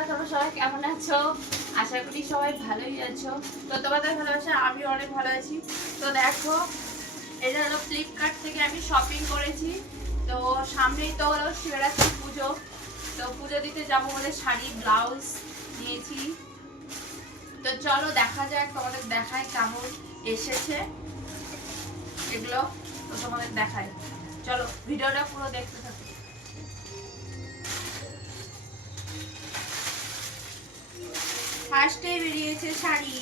বন্ধুরা, তোমরা সবাই কেমন আছো? আশা করি সবাই ভালোই আছো। তো তোমাদের ভালোবাসা আমি অনেক ভালো আছি। তো দেখো, এটা হলো ফ্লিপকার্ট থেকে আমি শপিং করেছি। তো সামনেই তো হলো শিবরাত্রি পুজো। তো পুজো দিতে যাবো বলে শাড়ি ব্লাউজ নিয়েছি। তো চলো দেখা যাক, তোমাদের দেখায় কেমন এসেছে এগুলো। তো তোমাদের দেখায়, চলো ভিডিওটা পুরো দেখতে থাকো। ফার্স্টে বেরিয়েছে শাড়ি।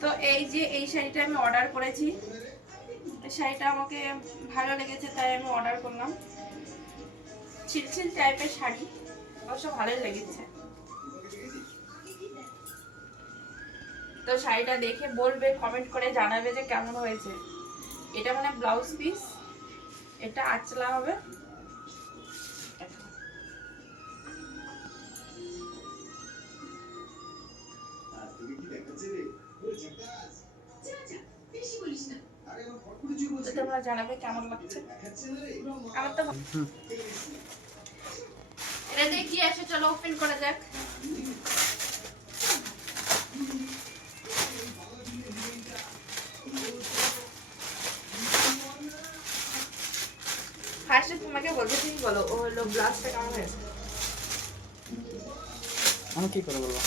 তো এই যে এই শাড়িটা আমি অর্ডার করেছি। এই শাড়িটা আমাকে ভালো লেগেছে তাই আমি অর্ডার করলাম। ছিলছিল টাইপের শাড়ি, অবশ্য ভালোই লেগেছে। তো শাড়িটা দেখে বলবে, কমেন্ট করে জানাবে যে কেমন হয়েছে। এটা মানে ব্লাউজ পিস, এটা আঁচলা হবে। তোমরা জানাবে কেমন লাগছে। আমার তো এটা দিয়ে কি আছে, চলো ওপেন করা যাক। ফার্স্টে তোমাকে বলতে, তুমি বলো ও হলো ব্লাউজটা কেমন হয়েছে। আমি কি করে বলবো?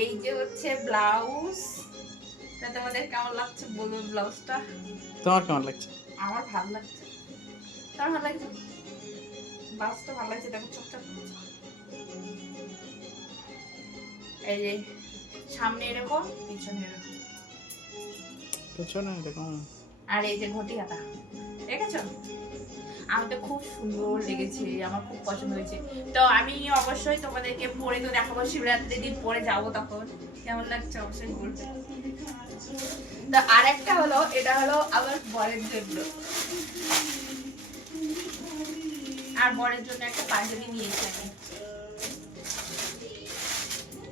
এই যে হচ্ছে ব্লাউজ। তা তোমাদের কেমন লাগছে বলবো ব্লাউজটা। তোমার কেমন লাগছে? আমার ভালো লাগছে। তোমার ভালো লাগছে? ব্লাউজটা ভালো লাগছে, দেখো চকচক করছে। এই যে সামনে এরকম, পিছনে এরকম, পেছনে দেখো। আর এই যে ঘটি হাতা, দেখেছো? আমার তো খুব সুন্দর লেগেছে, আমার খুব পছন্দ হয়েছে। তো আমি অবশ্যই তোমাদেরকে পরে তো দেখাবো, শিবরাত্রির দিন পরে যাবো, তখন কেমন লাগছে অবশ্যই বলবে। তো আর একটা হলো, এটা হলো আমার বরের জন্য, আর বরের জন্য একটা পাঞ্জাবি নিয়েছি আমি,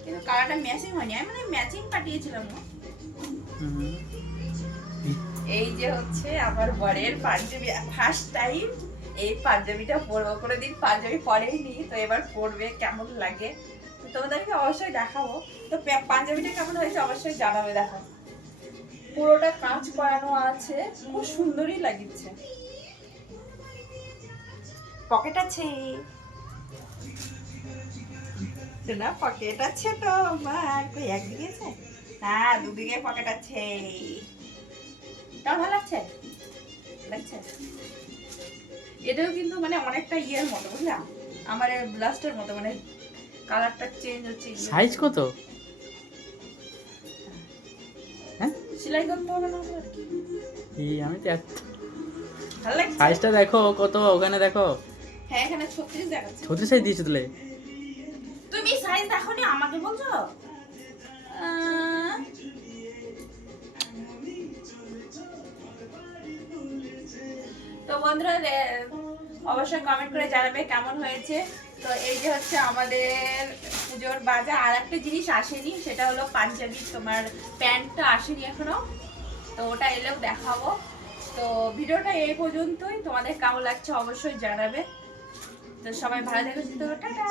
কিন্তু কালারটা ম্যাচিং হয়নি, আমি মানে ম্যাচিং পাঠিয়েছিলাম না। এই যে হচ্ছে আমার বরের পাঞ্জাবি, ফার্স্ট টাইম এই পাঞ্জাবিটা পরবো, কোনোদিন পাঞ্জাবি পরেইনি, তো এবার পরবে, কেমন লাগে তোমাদেরকে অবশ্যই দেখাবো। তো পাঞ্জাবিটা কেমন হয়েছে অবশ্যই জানাবে। দেখো পুরোটা কাজ করানো আছে, খুব সুন্দরই লাগছে। পকেট আছে না, পকেট আছে তো আমার, কই একদিকে আছে না, দুদিকে পকেট আছে। তাও ভালো লাগছে, লাগছে। এটাও কিন্তু মানে অনেকটা ইয়ের মতো, বুঝলাম আমার ব্লাস্টের মতো, মানে কালারটা চেঞ্জ হচ্ছে। সাইজ কত? হ্যাঁ, সেলাই করতে হবে না? এই আমি তো ভালো লাগছে। সাইজটা দেখো কত, ওখানে দেখো। হ্যাঁ, এখানে 36 দেখাচ্ছে। 36 সাইজ দিয়েছো তুলে? তুমি সাইজ দেখোনি, আমাকে বলছো? তো বন্ধুরা অবশ্যই কমেন্ট করে জানাবে কেমন হয়েছে। তো এই যে হচ্ছে আমাদের পুজোর বাজার। আর একটা জিনিস আসেনি, সেটা হলো পাঞ্জাবি, তোমার প্যান্টটা আসেনি এখনো, তো ওটা এলেও দেখাবো। তো ভিডিওটা এই পর্যন্তই, তোমাদের কেমন লাগছে অবশ্যই জানাবে। তো সবাই ভালো থেকো, টাটা।